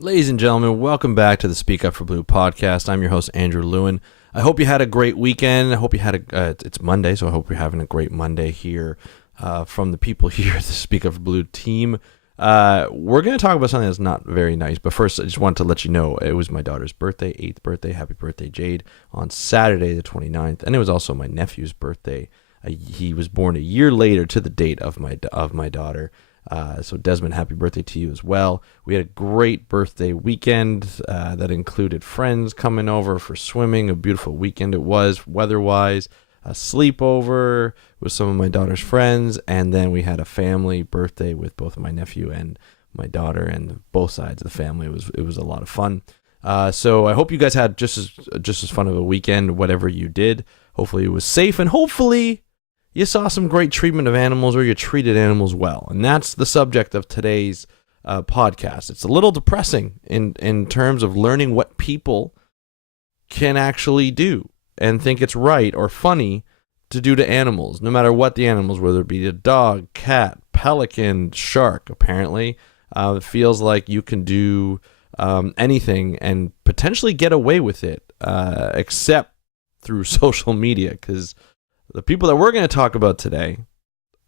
Ladies and gentlemen, welcome back to the Speak Up for Blue podcast. I'm your host, Andrew Lewin. I hope you had a great weekend. I hope you had it's Monday, so I hope you're having a great Monday here from the people here at the Speak Up for Blue team. We're going to talk about something that's not very nice, but first I just wanted to let you know it was my daughter's birthday, 8th birthday. Happy birthday, Jade, on Saturday the 29th, and it was also my nephew's birthday. He was born a year later to the date of my daughter. So Desmond, happy birthday to you as well. We had a great birthday weekend that included friends coming over for swimming. A beautiful weekend it was, weather-wise. A sleepover with some of my daughter's friends, and then we had a family birthday with both my nephew and my daughter, and both sides of the family. It was a lot of fun. So I hope you guys had just as fun of a weekend, whatever you did. Hopefully it was safe, and hopefully you saw some great treatment of animals, or you treated animals well. And that's the subject of today's podcast. It's a little depressing in terms of learning what people can actually do and think it's right or funny to do to animals, no matter what the animals, whether it be a dog, cat, pelican, shark. Apparently, it feels like you can do anything and potentially get away with it, except through social media, because the people that we're going to talk about today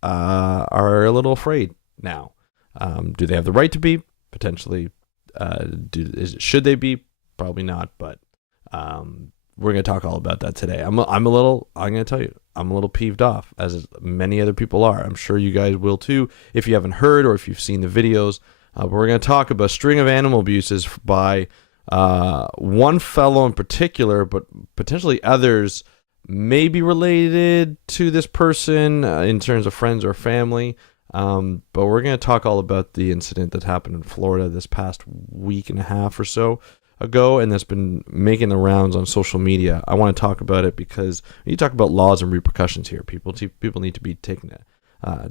are a little afraid now. Do they have the right to be? Potentially. Should they be? Probably not, but we're going to talk all about that today. I'm going to tell you, I'm a little peeved off, as many other people are. I'm sure you guys will too, if you haven't heard or if you've seen the videos. But we're going to talk about a string of animal abuses by one fellow in particular, but potentially others may be related to this person in terms of friends or family. But we're going to talk all about the incident that happened in Florida this past week and a half or so ago, and that's been making the rounds on social media. I want to talk about it because when you talk about laws and repercussions here, people need to be taking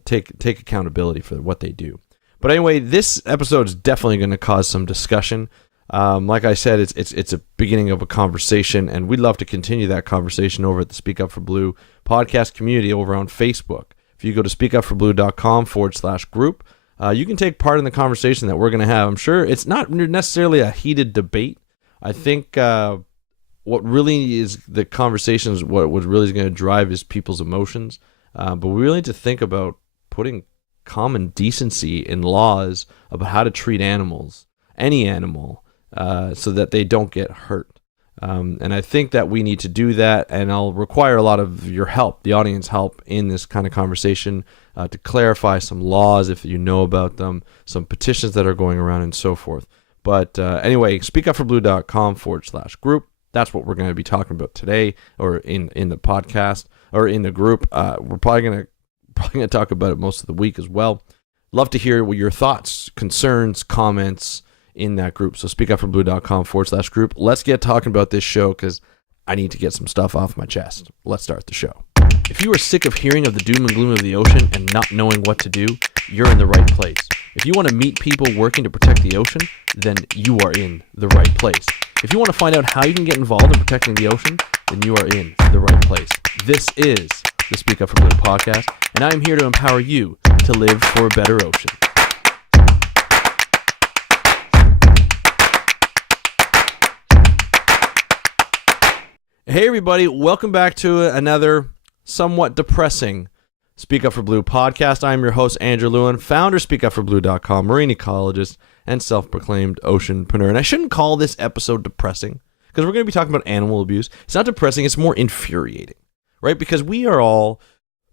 take accountability for what they do. But anyway, this episode is definitely going to cause some discussion. Like I said, it's a beginning of a conversation, and we'd love to continue that conversation over at the Speak Up for Blue podcast community over on Facebook. If you go to speakupforbblue.com/group, you can take part in the conversation that we're going to have. I'm sure it's not necessarily a heated debate. I think what really is the conversations, what really is going to drive is people's emotions. But we really need to think about putting common decency in laws about how to treat animals, any animal, so that they don't get hurt. And I think that we need to do that, and I'll require a lot of your help, the audience help, in this kind of conversation to clarify some laws if you know about them, some petitions that are going around, and so forth. But anyway, speakupforbblue.com/group. That's what we're going to be talking about today, or in the podcast, or in the group. We're probably going to talk about it most of the week as well. Love to hear what your thoughts, concerns, comments in that group. So speakupforbblue.com/group. Let's get talking about this show, because I need to get some stuff off my chest. Let's start the show. If you are sick of hearing of the doom and gloom of the ocean and not knowing what to do, you're in the right place. If you want to meet people working to protect the ocean, then you are in the right place. If you want to find out how you can get involved in protecting the ocean, then you are in the right place. This is the Speak Up for Blue podcast, and I am here to empower you to live for a better ocean. Hey everybody, welcome back to another somewhat depressing Speak Up for Blue podcast. I'm your host, Andrew Lewin, founder of SpeakUpForBlue.com, marine ecologist, and self-proclaimed oceanpreneur. And I shouldn't call this episode depressing, because we're going to be talking about animal abuse. It's not depressing, it's more infuriating, right? Because we are all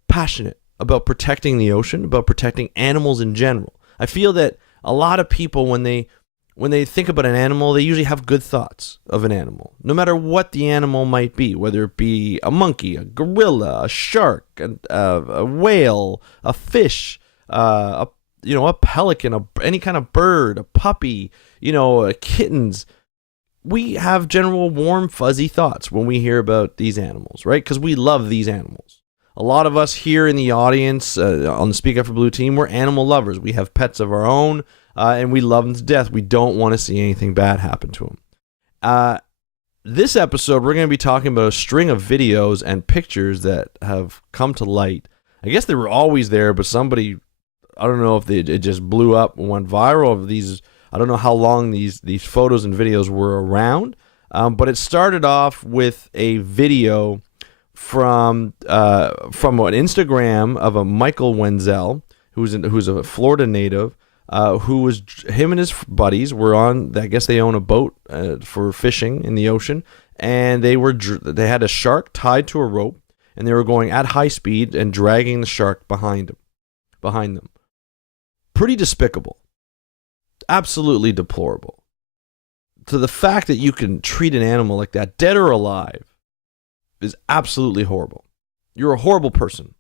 passionate about protecting the ocean, about protecting animals in general. I feel that a lot of people, when they think about an animal, they usually have good thoughts of an animal, no matter what the animal might be, whether it be a monkey, a gorilla, a shark, a whale, a fish, a pelican, any kind of bird, a puppy, kittens. We have general warm, fuzzy thoughts when we hear about these animals, right? Because we love these animals. A lot of us here in the audience on the Speak Up for Blue team, we're animal lovers. We have pets of our own. And we love them to death. We don't want to see anything bad happen to them. This episode, we're going to be talking about a string of videos and pictures that have come to light. I guess they were always there, but somebody, I don't know if it just blew up and went viral, of these I don't know how long these photos and videos were around, but it started off with a video from an Instagram of a Michael Wenzel, who's a Florida native, him and his buddies were on, I guess they own a boat for fishing in the ocean, and they had a shark tied to a rope, and they were going at high speed and dragging the shark behind them. Pretty despicable. Absolutely deplorable. To the fact that you can treat an animal like that, dead or alive, is absolutely horrible. You're a horrible person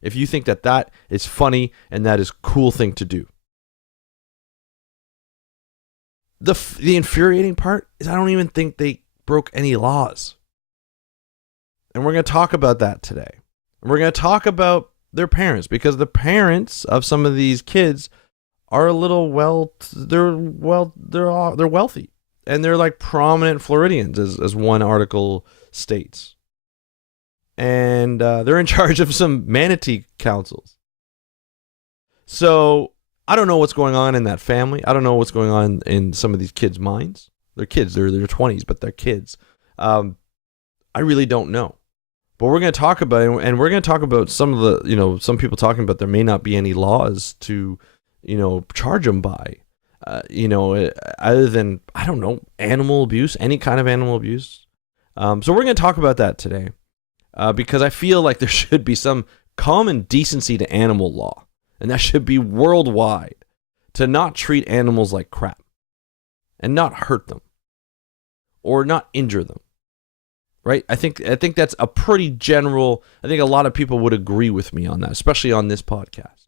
if you think that is funny and that is a cool thing to do. The infuriating part is I don't even think they broke any laws. And we're going to talk about that today. And we're going to talk about their parents, because the parents of some of these kids are a little they're wealthy, and they're like prominent Floridians, as one article states. And they're in charge of some manatee councils. So I don't know what's going on in that family. I don't know what's going on in some of these kids' minds. They're kids. They're 20s, but they're kids. I really don't know. But we're going to talk about it, and we're going to talk about some of the, some people talking about there may not be any laws to, charge them by, other than, I don't know, animal abuse, any kind of animal abuse. So we're going to talk about that today, because I feel like there should be some common decency to animal law, and that should be worldwide, to not treat animals like crap and not hurt them or not injure them. Right? I think that's a pretty general, I think a lot of people would agree with me on that, especially on this podcast.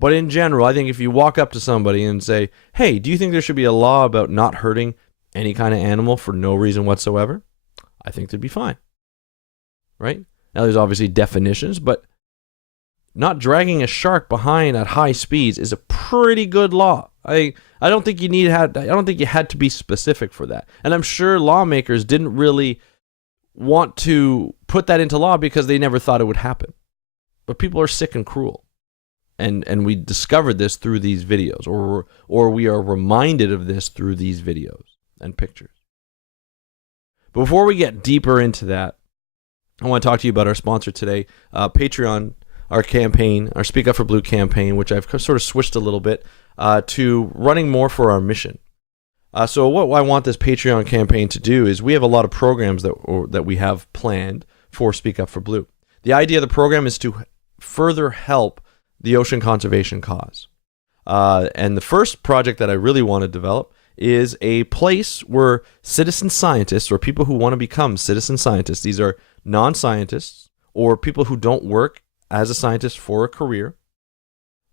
But in general, I think if you walk up to somebody and say, hey, do you think there should be a law about not hurting any kind of animal for no reason whatsoever? I think they'd be fine. Right? Now there's obviously definitions, but not dragging a shark behind at high speeds is a pretty good law. I don't think you had to be specific for that. And I'm sure lawmakers didn't really want to put that into law because they never thought it would happen. But people are sick and cruel. And we discovered this through these videos, or we are reminded of this through these videos and pictures. But before we get deeper into that, I want to talk to you about our sponsor today, Patreon, our campaign, our Speak Up for Blue campaign, which I've sort of switched a little bit to running more for our mission. So what I want this Patreon campaign to do is we have a lot of programs that we have planned for Speak Up for Blue. The idea of the program is to further help the ocean conservation cause. And the first project that I really want to develop is a place where citizen scientists, or people who want to become citizen scientists, these are non-scientists or people who don't work as a scientist for a career,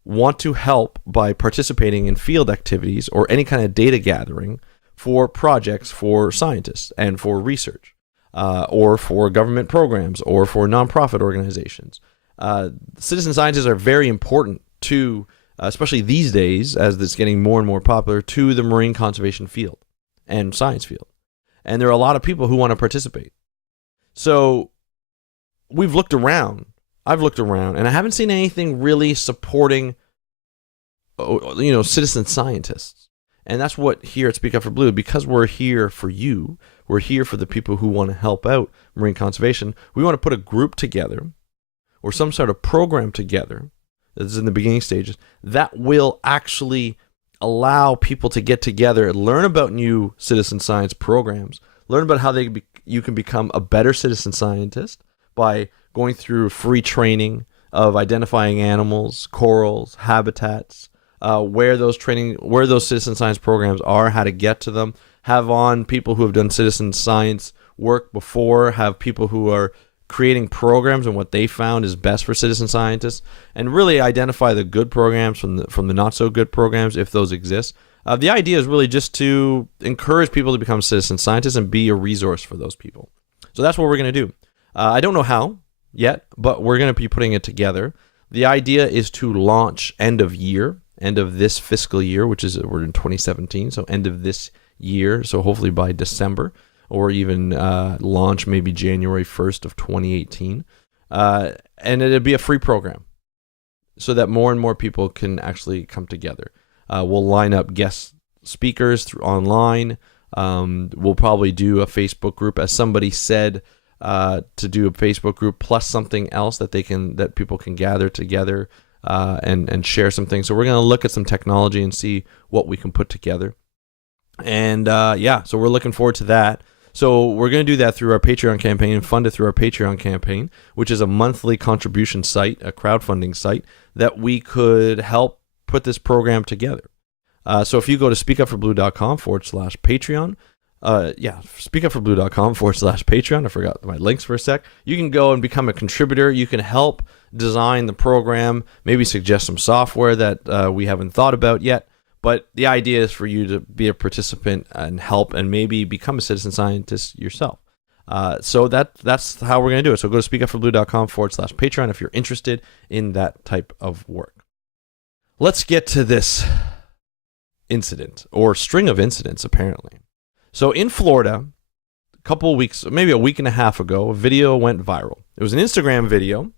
want to help by participating in field activities or any kind of data gathering for projects for scientists and for research, or for government programs or for nonprofit organizations. Citizen scientists are very important to, especially these days as it's getting more and more popular, to the marine conservation field and science field. And there are a lot of people who want to participate. So we've looked around. I've looked around, and I haven't seen anything really supporting, citizen scientists. And that's what here at Speak Up for Blue, because we're here for you, we're here for the people who want to help out marine conservation. We want to put a group together or some sort of program together, this is in the beginning stages, that will actually allow people to get together and learn about new citizen science programs, learn about how you can become a better citizen scientist by going through free training of identifying animals, corals, habitats, where those citizen science programs are, how to get to them, have on people who have done citizen science work before, have people who are creating programs and what they found is best for citizen scientists, and really identify the good programs from the not so good programs if those exist. The idea is really just to encourage people to become citizen scientists and be a resource for those people. So that's what we're going to do. I don't know how yet, but we're going to be putting it together. The idea is to launch end of this fiscal year, which is, we're in 2017, so end of this year, so hopefully by December, or even launch maybe January 1st of 2018. And it'll be a free program so that more and more people can actually come together. We'll line up guest speakers through online. We'll probably do a Facebook group, as somebody said, to do a Facebook group plus something else that people can gather together and share some things. So we're going to look at some technology and see what we can put together. And so we're looking forward to that. So we're going to do that through our Patreon campaign and fund it through our Patreon campaign, which is a monthly contribution site, a crowdfunding site, that we could help put this program together. So if you go to speakupforblue.com/Patreon, speakupforblue.com/Patreon, I forgot my links for a sec, you can go and become a contributor. You can help design the program, maybe suggest some software that we haven't thought about yet. But the idea is for you to be a participant and help and maybe become a citizen scientist yourself. So that's how we're going to do it. So go to speakupforblue.com/Patreon if you're interested in that type of work. Let's get to this incident, or string of incidents, apparently. So in Florida, a couple of weeks, maybe a week and a half ago, a video went viral. It was an Instagram video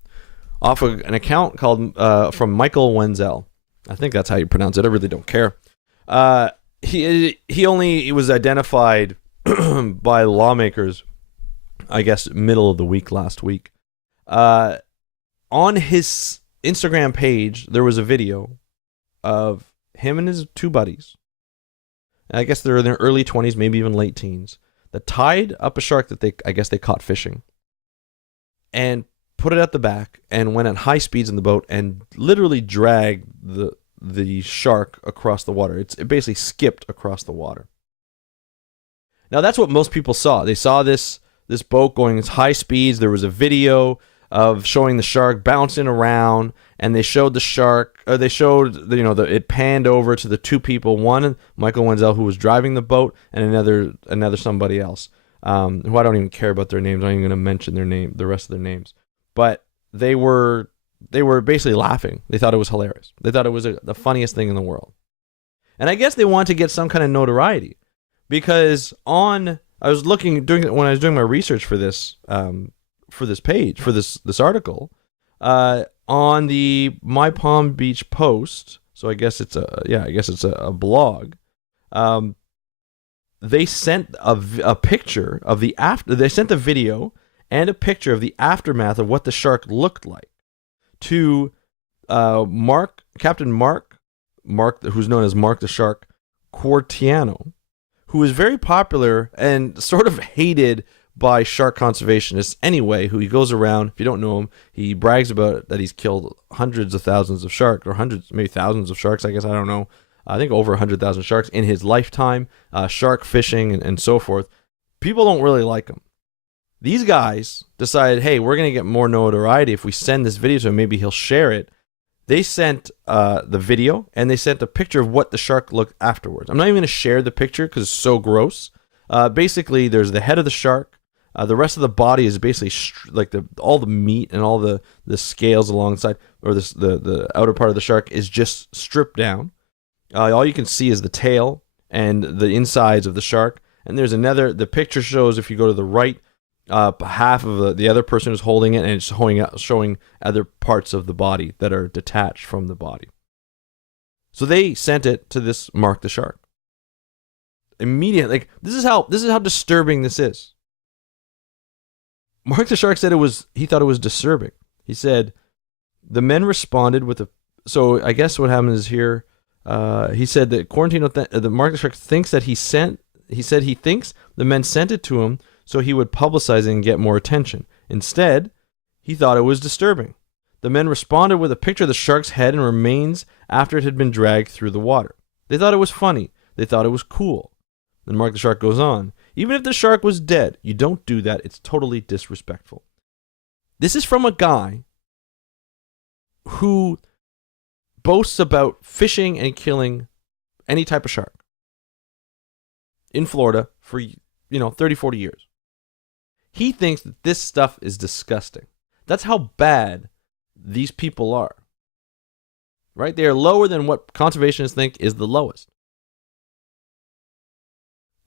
off of an account called from Michael Wenzel. I think that's how you pronounce it. I really don't care. He was identified by lawmakers, I guess, middle of the week last week. On his Instagram page, there was a video of him and his two buddies. I guess they're in their early 20s, maybe even late teens, that tied up a shark that they caught fishing and put it at the back and went at high speeds in the boat and literally dragged the shark across the water. It basically skipped across the water. Now that's what most people saw. They saw this boat going at high speeds. There was a video of showing the shark bouncing around, and they showed the shark. It panned over to the two people. One, Michael Wenzel, who was driving the boat, and another somebody else, who I don't even care about their names. I'm not even going to mention the rest of their names. But they were basically laughing. They thought it was hilarious. They thought it was the funniest thing in the world. And I guess they wanted to get some kind of notoriety, because when I was doing my research for this page, for this article, on the My Palm Beach Post, so I guess it's a blog. They sent a picture of the after. They sent a video and a picture of the aftermath of what the shark looked like to Captain Mark, who's known as Mark the Shark Quartiano, who is very popular and sort of hated by shark conservationists anyway, who he goes around, if you don't know him, he brags about that he's killed hundreds of thousands of sharks, or hundreds, maybe thousands of sharks, I guess, I don't know. I think over 100,000 sharks in his lifetime, shark fishing and so forth. People don't really like him. These guys decided, hey, we're going to get more notoriety if we send this video to him. Maybe he'll share it. They sent the video, and they sent a picture of what the shark looked afterwards. I'm not even going to share the picture because it's so gross. Basically, there's the head of the shark. The rest of the body is basically all the meat and all the scales alongside, or the outer part of the shark is just stripped down. All you can see is the tail and the insides of the shark. And there's the picture shows, if you go to the right, half of the other person is holding it, and it's showing other parts of the body that are detached from the body. So they sent it to this Mark the Shark. Immediately, this is how disturbing this is. Mark the Shark said he thought it was disturbing. He said the men responded with so I guess what happened is here, he said that the Mark the Shark thinks that he thinks the men sent it to him so he would publicize it and get more attention. Instead, he thought it was disturbing. The men responded with a picture of the shark's head and remains after it had been dragged through the water. They thought it was funny. They thought it was cool. Then Mark the Shark goes on. Even if the shark was dead, you don't do that. It's totally disrespectful. This is from a guy who boasts about fishing and killing any type of shark in Florida for 30, 40 years. He thinks that this stuff is disgusting. That's how bad these people are. Right? They are lower than what conservationists think is the lowest.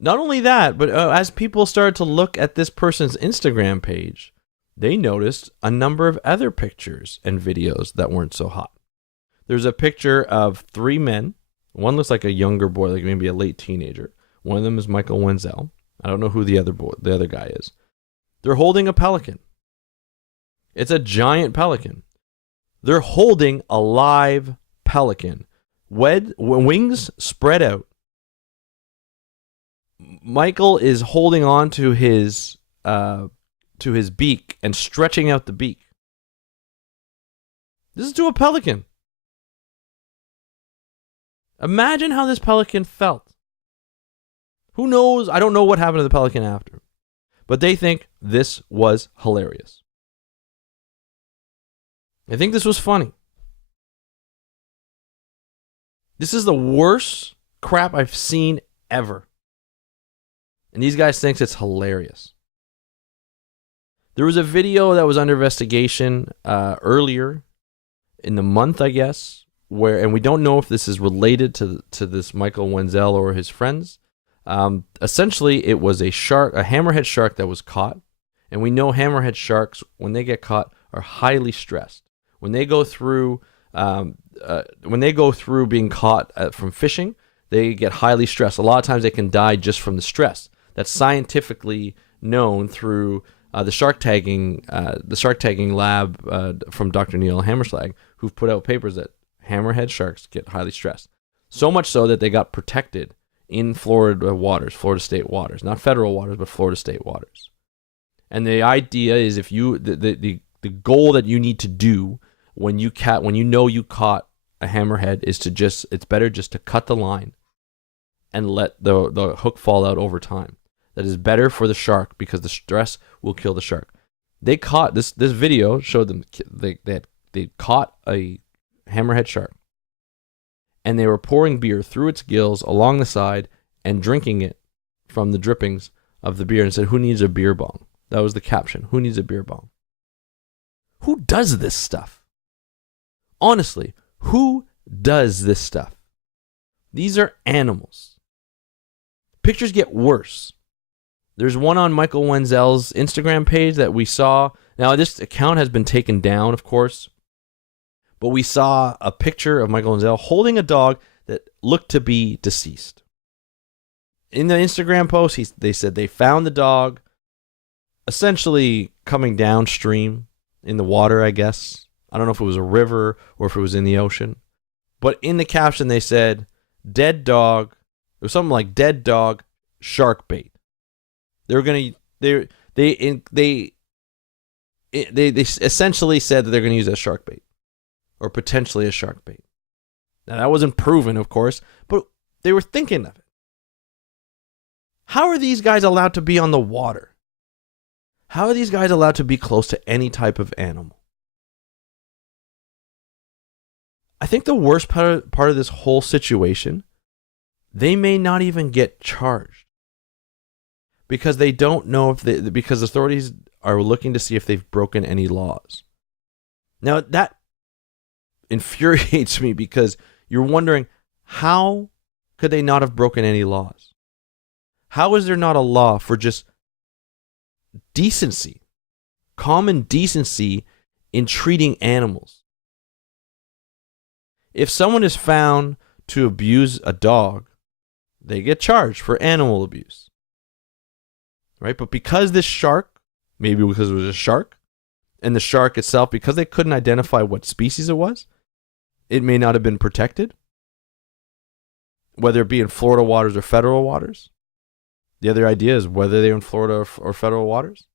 Not only that, but as people started to look at this person's Instagram page, they noticed a number of other pictures and videos that weren't so hot. There's a picture of three men One looks like a younger boy, like maybe a late teenager. One of them is Michael Wenzel. I don't know who the other guy is. They're holding a pelican. It's a giant pelican. They're holding a live pelican. Wings spread out. Michael is holding on to his beak and stretching out the beak. This is to a pelican. Imagine how this pelican felt. Who knows? I don't know what happened to the pelican after. But they think this was hilarious. I think this was funny. This is the worst crap I've seen ever. And these guys think it's hilarious. There was a video that was under investigation earlier in the month, I guess, and we don't know if this is related to this Michael Wenzel or his friends. Essentially, it was a hammerhead shark that was caught. And we know hammerhead sharks, when they get caught, are highly stressed. When they go through being caught from fishing, they get highly stressed. A lot of times they can die just from the stress. That's scientifically known through the shark tagging lab from Dr. Neil Hammerslag, who've put out papers that hammerhead sharks get highly stressed. So much so that they got protected in Florida state waters, not federal waters, but Florida state waters. And the idea is, if you the goal that you need to do when you know you caught a hammerhead is it's better just to cut the line and let the hook fall out over time. That is better for the shark because the stress will kill the shark. They caught this video showed them they caught a hammerhead shark, and they were pouring beer through its gills along the side and drinking it from the drippings of the beer, and said, "Who needs a beer bong?" That was the caption. Who needs a beer bong? Who does this stuff? Honestly, who does this stuff? These are animals. Pictures get worse. There's one on Michael Wenzel's Instagram page that we saw. Now, this account has been taken down, of course. But we saw a picture of Michael Wenzel holding a dog that looked to be deceased. In the Instagram post, they said they found the dog essentially coming downstream in the water, I guess. I don't know if it was a river or if it was in the ocean. But in the caption, they said, "Dead dog." It was something like "dead dog, shark bait." They essentially said that they're going to use that shark bait, or potentially a shark bait. Now, that wasn't proven, of course, but they were thinking of it. How are these guys allowed to be on the water? How are these guys allowed to be close to any type of animal? I think the worst part of this whole situation, they may not even get charged because they don't know because authorities are looking to see if they've broken any laws. Now, that infuriates me because you're wondering, how could they not have broken any laws? How is there not a law for just decency, common decency in treating animals? If someone is found to abuse a dog, they get charged for animal abuse. Right? But because this shark, maybe because it was a shark, and the shark itself, because they couldn't identify what species it was, it may not have been protected, whether it be in Florida waters or federal waters. The other idea is whether they're in Florida or federal waters.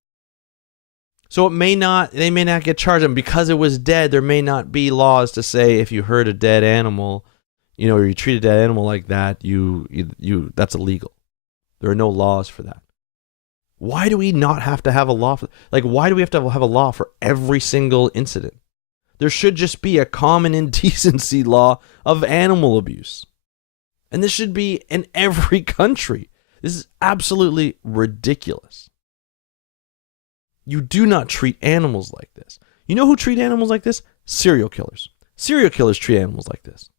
So they may not get charged. And because it was dead, there may not be laws to say if you hurt a dead animal, or you treat a dead animal like that, that's illegal. There are no laws for that. Why do we not have to have a law why do we have to have a law for every single incident? There should just be a common indecency law of animal abuse. And this should be in every country. This is absolutely ridiculous. You do not treat animals like this. You know who treat animals like this? Serial killers. Serial killers treat animals like this.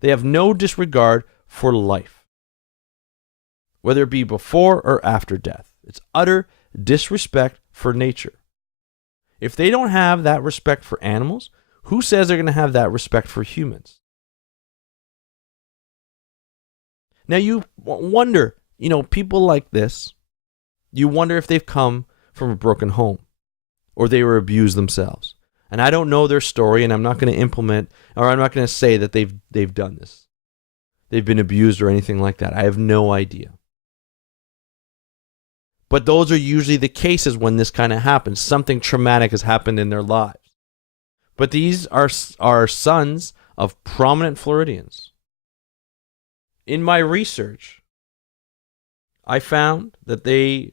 They have no disregard for life, whether it be before or after death. It's utter disrespect for nature. If they don't have that respect for animals, who says they're going to have that respect for humans? Now you wonder, people like this, you wonder if they've come from a broken home or they were abused themselves. And I don't know their story, and I'm not going to implement, or I'm not going to say that they've done this. They've been abused or anything like that. I have no idea. But those are usually the cases when this kind of happens. Something traumatic has happened in their lives. But these are sons of prominent Floridians. In my research, I found that their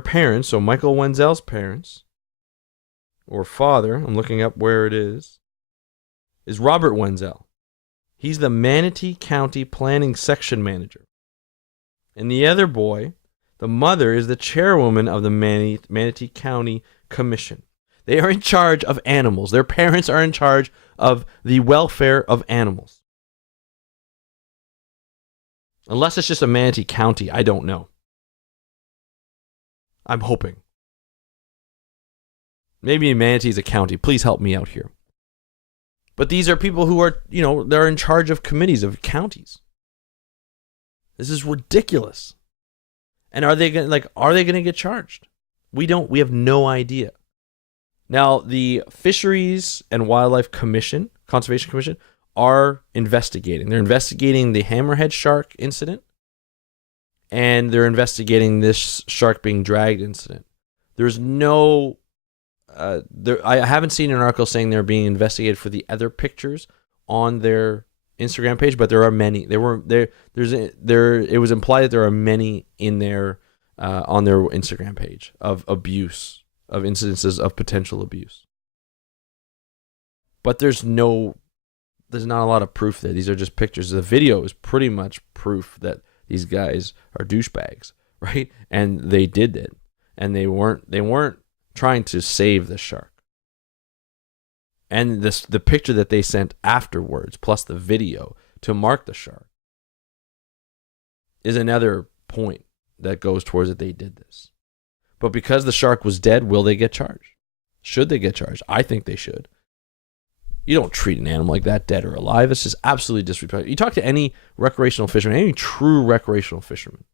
parents, so Michael Wenzel's parents, or father, I'm looking up where it is Robert Wenzel. He's the Manatee County Planning Section Manager. And the other boy, the mother, is the chairwoman of the Manatee County Commission. They are in charge of animals. Their parents are in charge of the welfare of animals. Unless it's just a Manatee County, I don't know. I'm hoping. Maybe Manatee is a county. Please help me out here. But these are people who are, they're in charge of committees of counties. This is ridiculous. And are they going to get charged? We have no idea. Now, the Fisheries and Wildlife Commission, Conservation Commission, are investigating. They're investigating the hammerhead shark incident, and they're investigating this shark being dragged incident. There's no I haven't seen an article saying they're being investigated for the other pictures on their Instagram page, but there are many. It was implied that there are many in there on their Instagram page of abuse, of incidences of potential abuse. But there's not a lot of proof there. These are just pictures. The video is pretty much proof that these guys are douchebags, right? And they did it, and they weren't trying to save the shark. And the picture that they sent afterwards, plus the video to mark the shark, is another point that goes towards that they did this. But because the shark was dead, will they get charged? Should they get charged? I think they should. You don't treat an animal like that, dead or alive. It's just absolutely disrespectful. You talk to any recreational fisherman, any true recreational fisherman,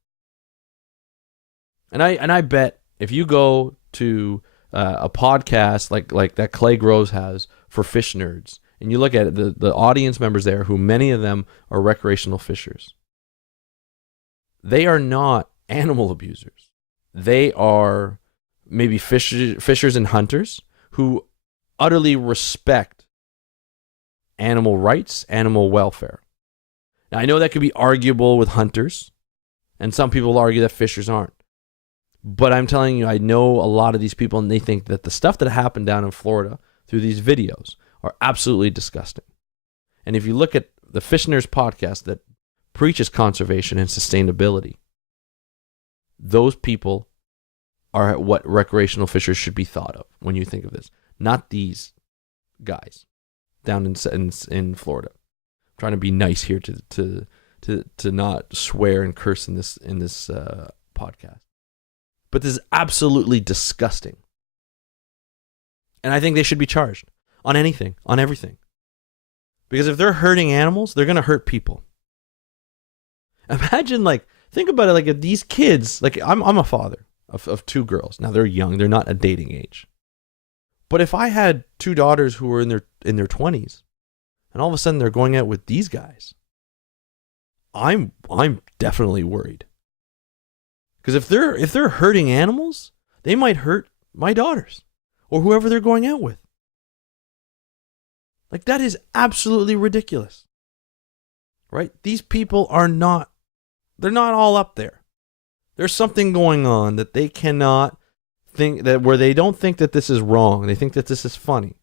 and I bet if you go to a podcast like that Clay Groves has for fish nerds, and you look at it, the audience members there, who many of them are recreational fishers, they are not animal abusers. They are maybe fishers and hunters who utterly respect animal rights, animal welfare. Now, I know that could be arguable with hunters, and some people argue that fishers aren't. But I'm telling you, I know a lot of these people, and they think that the stuff that happened down in Florida through these videos are absolutely disgusting. And if you look at the Fish Nerds podcast that preaches conservation and sustainability, those people are what recreational fishers should be thought of when you think of this. Not these guys down in Florida. I'm trying to be nice here to not swear and curse in this podcast. But this is absolutely disgusting. And I think they should be charged on anything, on everything. Because if they're hurting animals, they're going to hurt people. Imagine, think about it, if these kids, I'm a father of two girls. Now, they're young. They're not a dating age. But if I had two daughters who were in their 20s, and all of a sudden they're going out with these guys, I'm definitely worried. Because if they're hurting animals, they might hurt my daughters or whoever they're going out with. That is absolutely ridiculous. Right? These people they're not all up there. There's something going on that they cannot think that, where they don't think that this is wrong. They think that this is funny.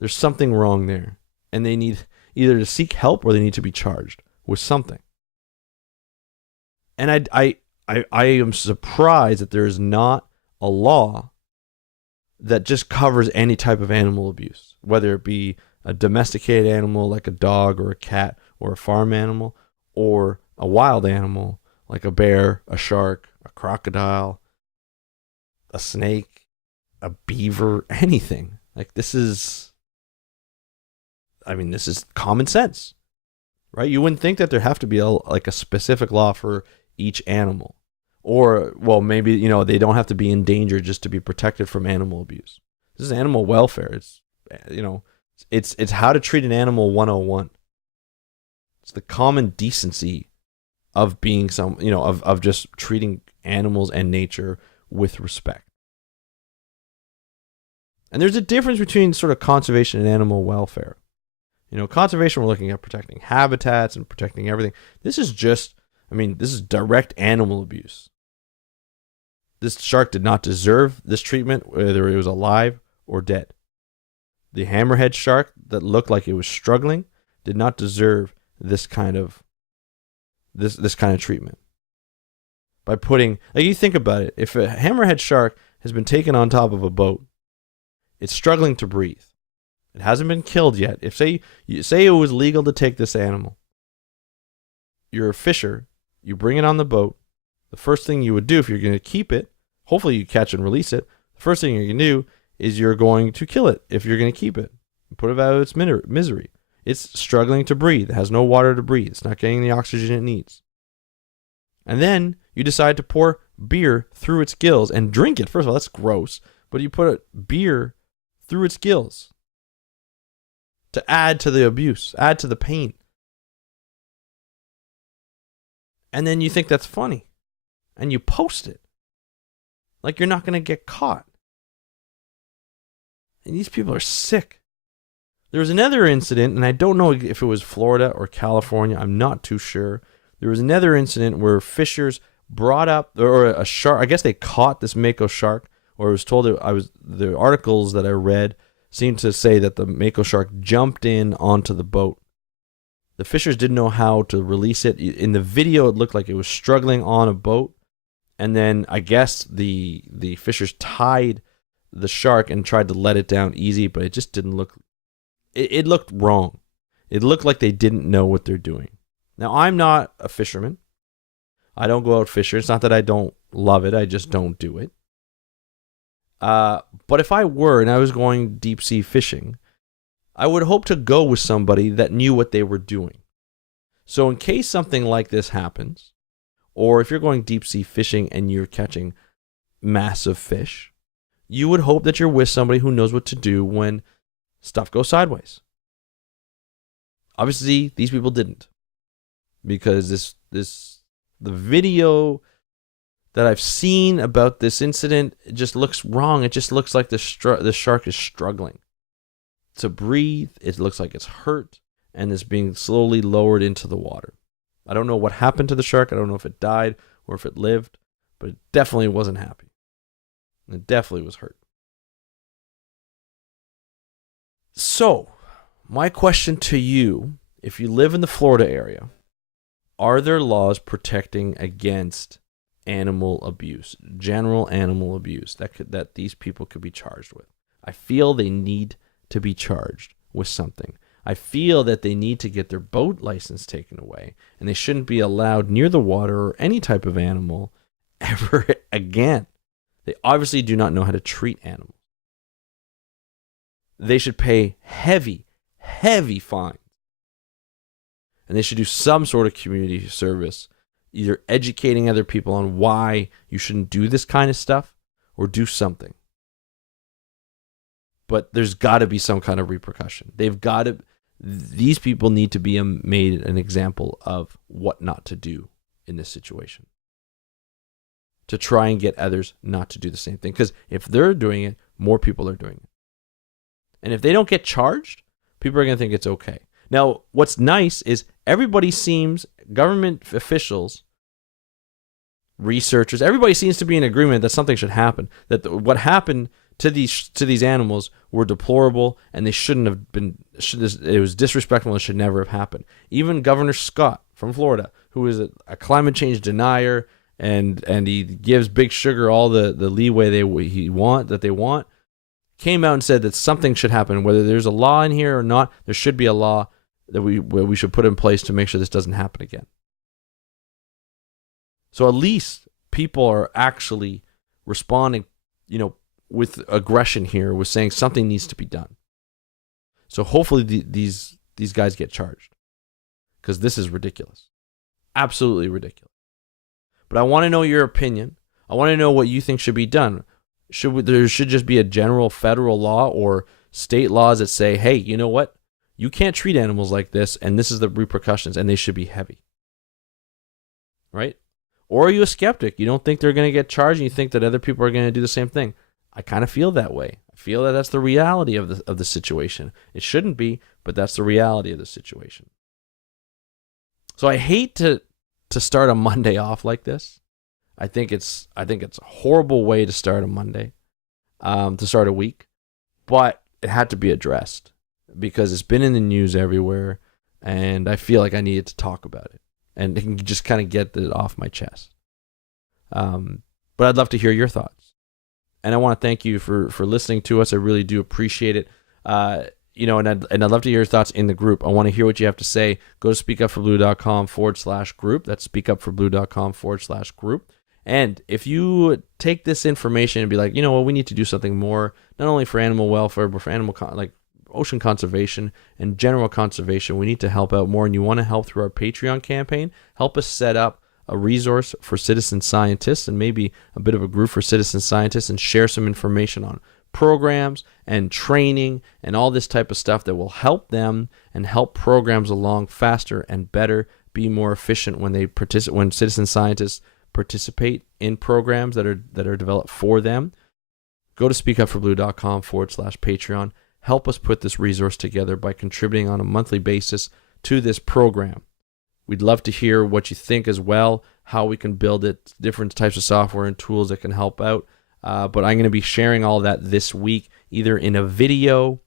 There's something wrong there. And they need either to seek help or they need to be charged with something. And I am surprised that there is not a law that just covers any type of animal abuse, whether it be a domesticated animal like a dog or a cat or a farm animal, or a wild animal like a bear, a shark, a crocodile, a snake, a beaver, anything. This is common sense. right? You wouldn't think that there have to be like a specific law for each animal. Or, well, maybe, they don't have to be in danger just to be protected from animal abuse. This is animal welfare. It's how to treat an animal 101. It's the common decency of being of just treating animals and nature with respect. And there's a difference between sort of conservation and animal welfare. Conservation, we're looking at protecting habitats and protecting everything. This is direct animal abuse. This shark did not deserve this treatment, whether it was alive or dead. The hammerhead shark that looked like it was struggling did not deserve this kind of treatment. By putting, like, you think about it, if a hammerhead shark has been taken on top of a boat, it's struggling to breathe. It hasn't been killed yet. If say it was legal to take this animal, you're a fisher, you bring it on the boat. The first thing you would do if you're going to keep it, hopefully you catch and release it. The first thing you're going to do is you're going to kill it if you're going to keep it. Put it out of its misery. It's struggling to breathe. It has no water to breathe. It's not getting the oxygen it needs. And then you decide to pour beer through its gills and drink it. First of all, that's gross. But you put beer through its gills to add to the abuse, add to the pain. And then you think that's funny. And you post it. Like you're not going to get caught. And these people are sick. There was another incident, and I don't know if it was Florida or California. I'm not too sure. There was another incident where fishers brought up, or a shark, I guess they caught this mako shark, or it was told the articles that I read seemed to say that the mako shark jumped in onto the boat. The fishers didn't know how to release it. In the video, it looked like it was struggling on a boat. And then I guess the fishers tied the shark and tried to let it down easy, but it just didn't look, it looked wrong. It looked like they didn't know what they're doing. Now, I'm not a fisherman. I don't go out fishing. It's not that I don't love it. I just don't do it. But if I were and I was going deep sea fishing, I would hope to go with somebody that knew what they were doing. So in case something like this happens, or if you're going deep sea fishing and you're catching massive fish, you would hope that you're with somebody who knows what to do when stuff goes sideways. Obviously, these people didn't, because the video that I've seen about this incident, it just looks wrong. It just looks like the shark is struggling to breathe. It looks like it's hurt and is being slowly lowered into the water. I don't know what happened to the shark. I don't know if it died or if it lived, but it definitely wasn't happy. It definitely was hurt. So, my question to you, if you live in the Florida area, are there laws protecting against animal abuse, general animal abuse that these people could be charged with? I feel they need to be charged with something. I feel that they need to get their boat license taken away, and they shouldn't be allowed near the water or any type of animal ever again. They obviously do not know how to treat animals. They should pay heavy, heavy fines. And they should do some sort of community service, either educating other people on why you shouldn't do this kind of stuff or do something. But there's got to be some kind of repercussion. These people need to be made an example of what not to do in this situation, to try and get others not to do the same thing. Because if they're doing it, more people are doing it. And if they don't get charged, people are going to think it's okay. Now, what's nice is everybody seems, government officials, researchers, everybody seems to be in agreement that something should happen. That what happened to these animals were deplorable, and they shouldn't have been. It was disrespectful and should never have happened. Even Governor Scott from Florida, who is a climate change denier, and he gives Big Sugar all the leeway they want, came out and said that something should happen. Whether there's a law in here or not, there should be a law that we should put in place to make sure this doesn't happen again. So at least people are actually responding, with aggression here, with saying something needs to be done. So hopefully these guys get charged. because this is ridiculous. Absolutely ridiculous. But I want to know your opinion. I want to know what you think should be done. There should just be a general federal law or state laws that say, hey, you know what? You can't treat animals like this, and this is the repercussions, and they should be heavy. Right? Or are you a skeptic? You don't think they're going to get charged, and you think that other people are going to do the same thing. I kind of feel that way. I feel that that's the reality of the situation. It shouldn't be, but that's the reality of the situation. So I hate to start a Monday off like this. I think it's a horrible way to start a Monday, to start a week, but it had to be addressed because it's been in the news everywhere, and I feel like I needed to talk about it and just kind of get it off my chest. But I'd love to hear your thoughts, and I want to thank you for listening to us. I really do appreciate it. And I'd love to hear your thoughts in the group. I want to hear what you have to say. Go to speakupforblue.com/group. That's speakupforblue.com/group. And if you take this information and be like, you know what, we need to do something more, not only for animal welfare, but for like ocean conservation and general conservation, we need to help out more. And you want to help through our Patreon campaign, help us set up a resource for citizen scientists and maybe a bit of a group for citizen scientists and share some information on programs and training and all this type of stuff that will help them and help programs along faster and better, be more efficient when citizen scientists participate in programs that are developed for them. Go to speakupforblue.com/Patreon. Help us put this resource together by contributing on a monthly basis to this program. We'd love to hear what you think as well, how we can build it, different types of software and tools that can help out. But I'm going to be sharing all that this week, either in a video,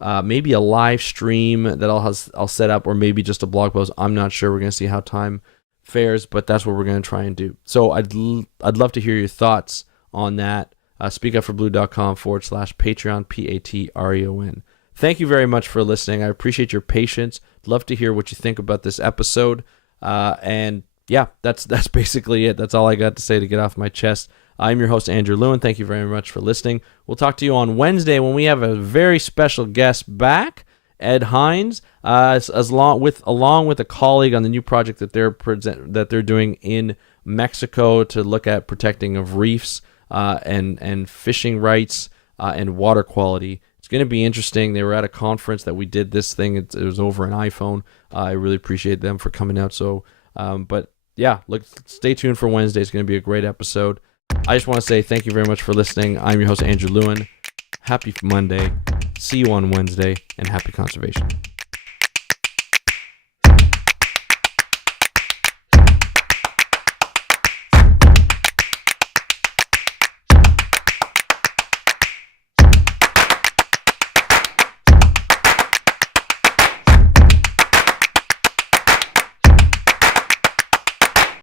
maybe a live stream that I'll set up, or maybe just a blog post. I'm not sure. We're going to see how time fares, but that's what we're going to try and do. So I'd love to hear your thoughts on that. Speakupforblue.com/Patreon, Patreon. Thank you very much for listening. I appreciate your patience. Love to hear what you think about this episode. And yeah, that's basically it. That's all I got to say to get off my chest. I'm your host, Andrew Lewin. Thank you very much for listening. We'll talk to you on Wednesday when we have a very special guest back, Ed Hines, along with a colleague on the new project that they're doing in Mexico to look at protecting of reefs and fishing rights and water quality. It's going to be interesting. They were at a conference that we did this thing. It was over an iPhone. I really appreciate them for coming out. So, but yeah, stay tuned for Wednesday. It's going to be a great episode. I just want to say thank you very much for listening. I'm your host, Andrew Lewin. Happy Monday. See you on Wednesday, and happy conservation.